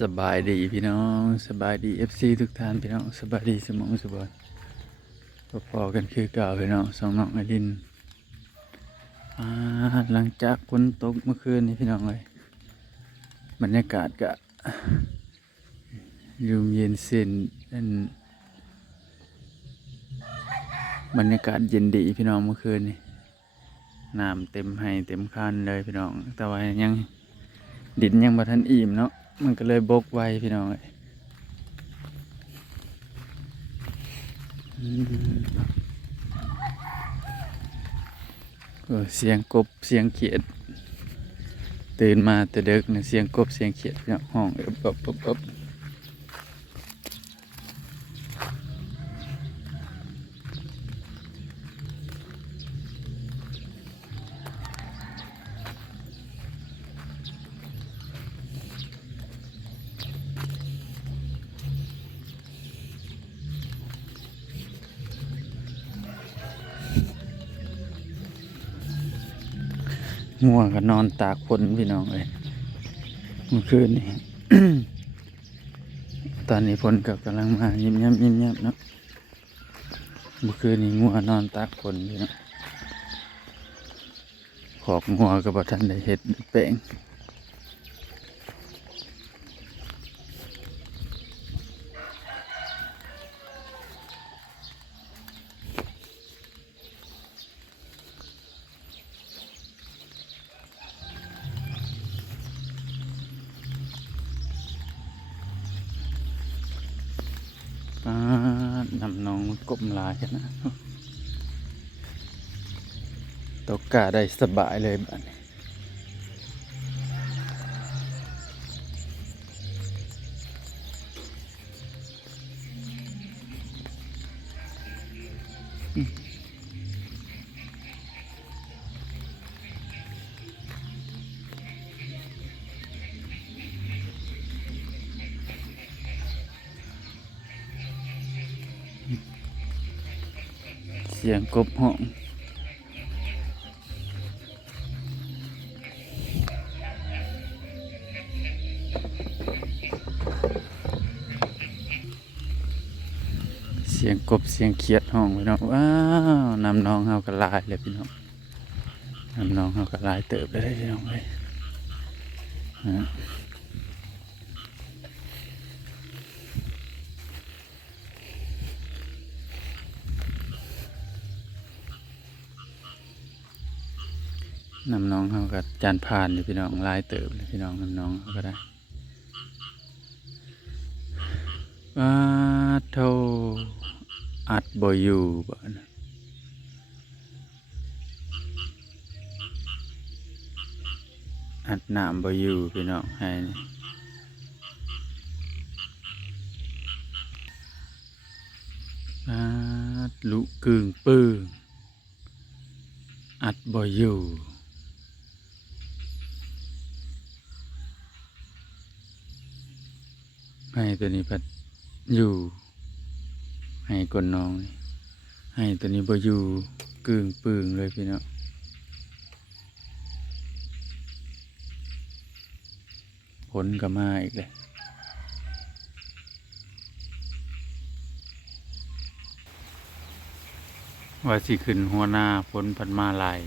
สบายดีพี่น้องสบายดีFCทุกท่านพี่น้องสบายดีสมองสบายพอๆกันคือเก่าพี่น้องสองน้องไอดินหลังจากฝนตกเมื่อคืนนี้พี่น้องเลยบรรยากาศก็ลมเย็นเส้นบรรยากาศเย็นดีพี่น้องเมื่อคืนนี้น้ำเต็มให้เต็มคันเลยพี่น้องแต่ว่ายังดินยังบ่ทันอิ่มเนาะมันก็เลยบกไวพี่น้องเลยเสียงกบเสียงเขียดตื่นมาแต่เด็กเนี่ยเสียงกบเสียงเขียดพี่น้องห้องอบง่วงก็นอนตากฝนพี่น้องเลยเมื่อคืนนี้ ตอนนี้ฝนก็กำลังมายิ้มเนาะเมื่อคืนนี้ง่วงนอนตากฝนพี่น้องขอกง่วงก็บ่ทันได้เฮ็ดแป้งนำน้องกบลายกันนะตกกาได้สบายเลยบ้านเสียงกบห้องเสียงกบเสียงเขียดห้องพี่น้องว้าวนำน้องเฮากระลายเลยพี่น้องนำน้องเฮากระลายเติบไปได้พี่น้องเลยนำน้องเขากับจานผ่านอยู่พี่น้องลายเติบเลยพี่น้องนำน้องเขาก็ได้โทอัดบอยู่บ้านอัดน้ำบอยู่พี่น้องให้ลุกึ่งปื้งอัดบอยู่ให้ตัวนี้พัดอยู่ให้คนน้องนี่ให้ตัวนี้บอยู่กึ่งปื้งเลยพี่น้องผลก็มาอีกเลยว่าสิขึ้นหัวหน้าฝนพันมาลาย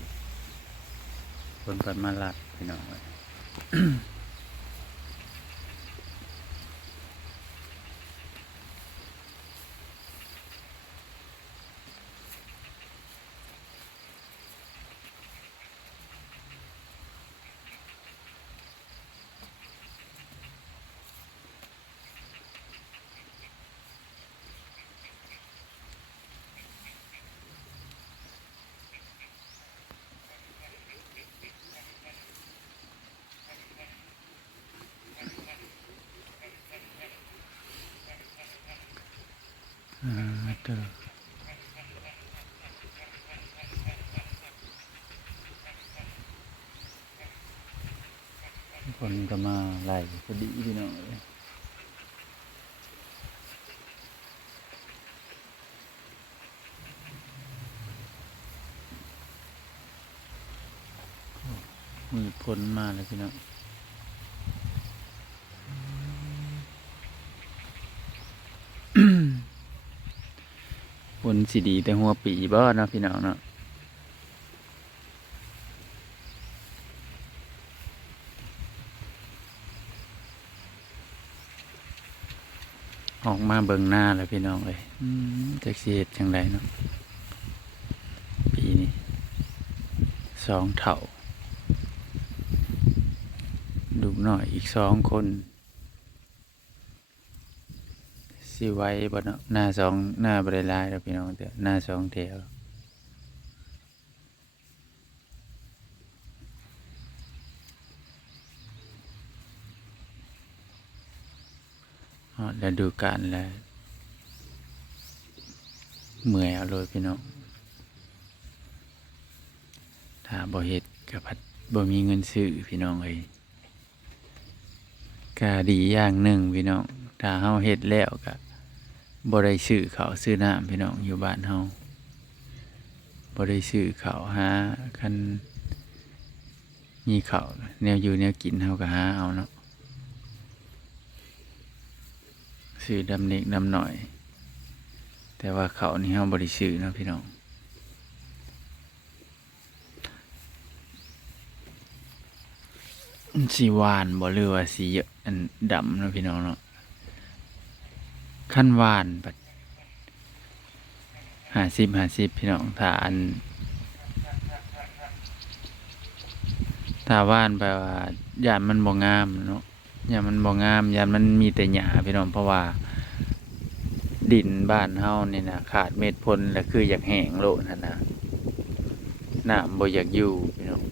ฝนพันมาลัดพี่น้อง เด้อคนก็มาไล่พอดีพี่น้องมีผลมาเลยพี่น้อง ฝนสิดีแต่หัวปีบ่เนาะพี่น้องเนาะออกมาเบิ่งหน้าแล้วพี่น้องเลยจักสิเฮ็ดจังไดเนาะปีนี้2 เท่าลูกน้อยอีก2 คนสิไหว้บ่เนาะหน้าหน้าบ่ได้หลายแล้วพี่น้องแต่หน้า2 แถวแล้วดูการแล้วเมื่อยเอาเลยพี่น้องถ้าบ่เฮ็ดก็พัดบ่มีเงินซื้อพี่น้องเอ้ยก็ดีอย่างหนึ่งพี่น้องถ้าเฮาเฮ็ดแล้วก็บ่ได้ซื้อข้าวซื้อน้ำพี่น้องอยู่บ้านเฮาบ่ได้ซื้อข้าวหาคันมีข้าวแนวอยู่แนวกินเฮาก็หาเอาเนาะซื้อดำเล็กดำหน่อยแต่ว่าข้าวนี่เฮาบ่ได้ซื้อเนาะพี่น้องสีหวานบ่หรือว่าสีอันดำเนาะพี่น้องเนาะขั้นหวานบัด50พี่น้องถ้าหวานแปลว่าย่านมันบ่งามเนาะย่านมันบ่งามย่านมันมีแต่หญ้าพี่น้องเพราะว่าดินบ้านเฮานี่นะขาดเม็ดพลแล้วคืออยากแห้งโลดนั่นนะน้ำบ่อยากอยู่พี่น้อง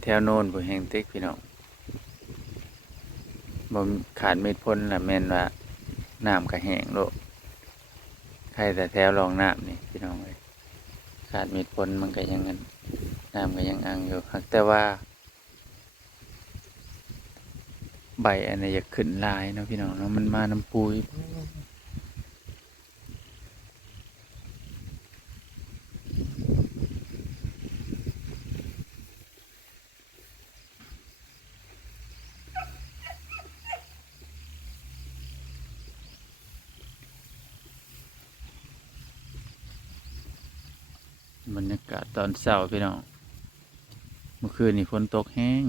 แถวโน้นบ่แห้งเต็กพี่น้องบ่ขาดเม็ดพลแล้วแม่นว่าน้ำก็แห้งโลดใครแต่แถวรองน้ำนี่พี่น้องเอ้ยขาดเม็ดพลมันก็ยังงั้นน้ำก็ยังอังอยู่แต่ว่าใบอันนี้อยากขึ้นลายเนาะพี่น้องเนาะมันมาน้ำปุ๋ยบรรยากาศตอนเช้าพี่น้องเมื่อคืนนี่ฝนตกแห้ง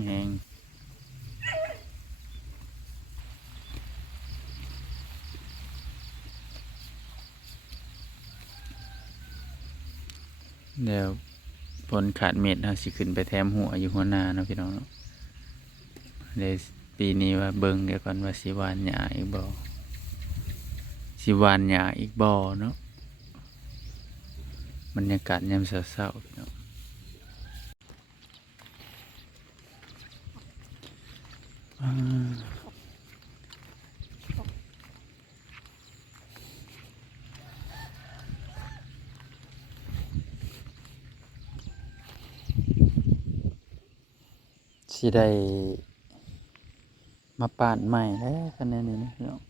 แล้วฝนขาดเม็ดเฮาสิขึ้นไปแถมหัวอยู่หัวหน้าเนาะพี่น้องเนาะเลยปีนี้ว่าเบิ่งเดี๋ยวก่อนว่าสิหวานหญ้าอีกบ่สิหวานหญ้าอีกบ่เนาะบรรยากาศยามเช้าๆพี่น้องสิได้มาปานใหม่แล้วคะแนนนี้นะพี่น้อง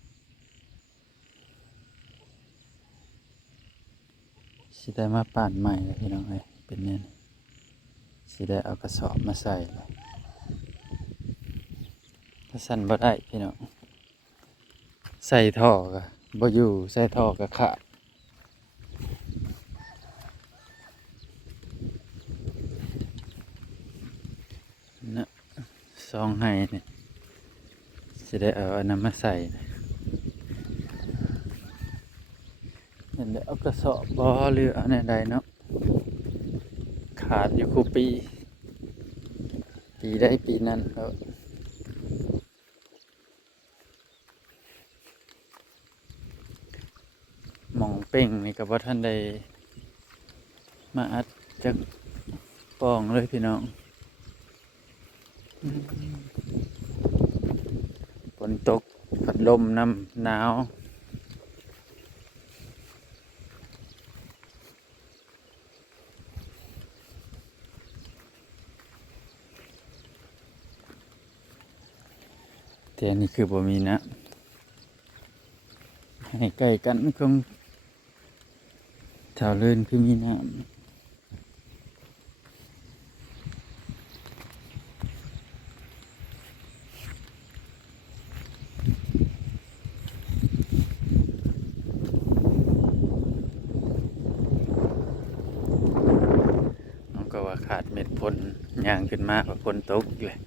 สิได้มาปานใหม่แล้วพี่น้องเอ้ยเป็นแน่นี่สิได้เอากระสอบมาใส่เลยถ้าสั่นบ่ได้พี่น้องใส่ท่อก็บ่อยู่ใส่ท่อก็ขาดนะ2 ให้นี่สิได้เอาอันนั้นมาใส่นั่นแหละเอากระสอบบ่หรืออันใดเนาะขาดอยู่คู่ปีได้ปีนั้นก็หม่องเป้งนี่ก็บ่ทันได้มาอัดจักป้องเลยพี่น้องฝนตกพัดลมน้ำหนาวแต่อันนี่คือบ่มีนะให้ใกล้กันคงแถวเลื่นคือมีน้ำ ขาดเม็ดฝนย่างขึ้นมาฝนตกอีกเลย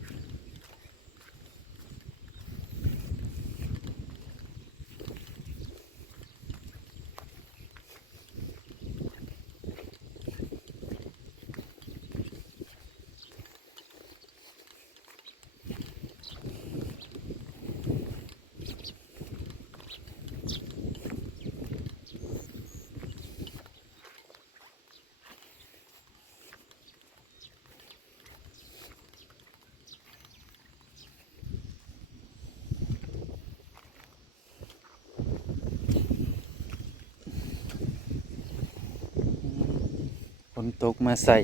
ฝนตกมาใส่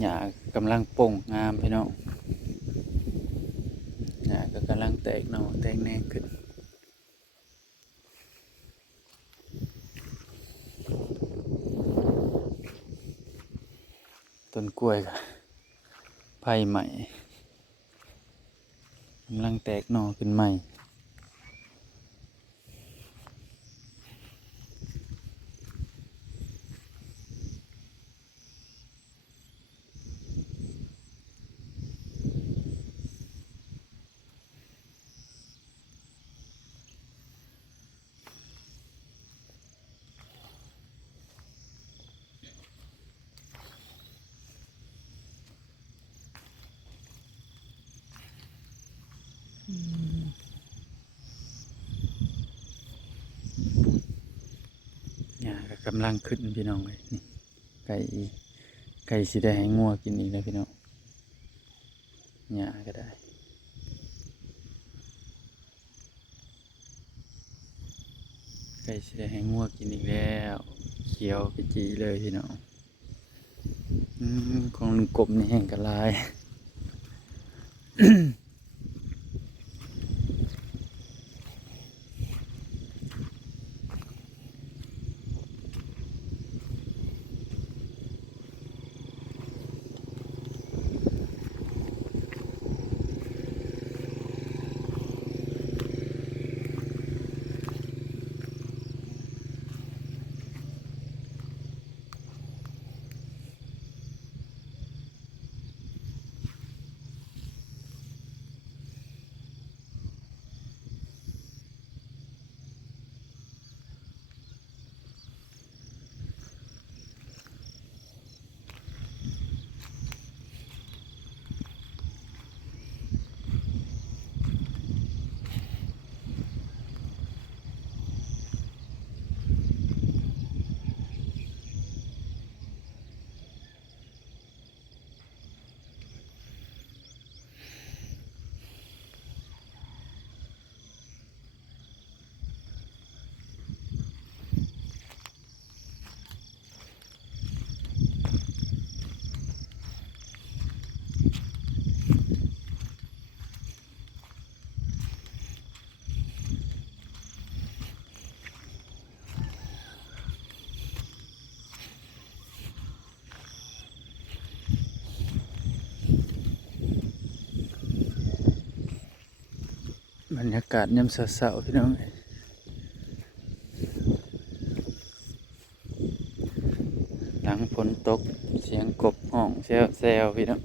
หญ้ากำลังป่งงามพี่น้องหญ้าก็กำลังแตกหน่อแตกแหน่ขึ้นต้นกล้วยก็ไผ่ใหม่กำลังแตกหน่อขึ้นใหม่หญ้าก็กำลังขึ้นพี่น้องเลยนี่ไก่ไก่สิได้ให้งัวกินอีกแล้วพี่น้องหญ้าก็ได้ไก่สิได้ให้งัวกินอีกแล้วเขียวกระจีเลยพี่น้องของลุงกบนี่แห้งกระลาย บรรยากาศยามเช้าๆพี่น้องหลังฝนตกเสียงกบห้องแซวๆพี่น้อง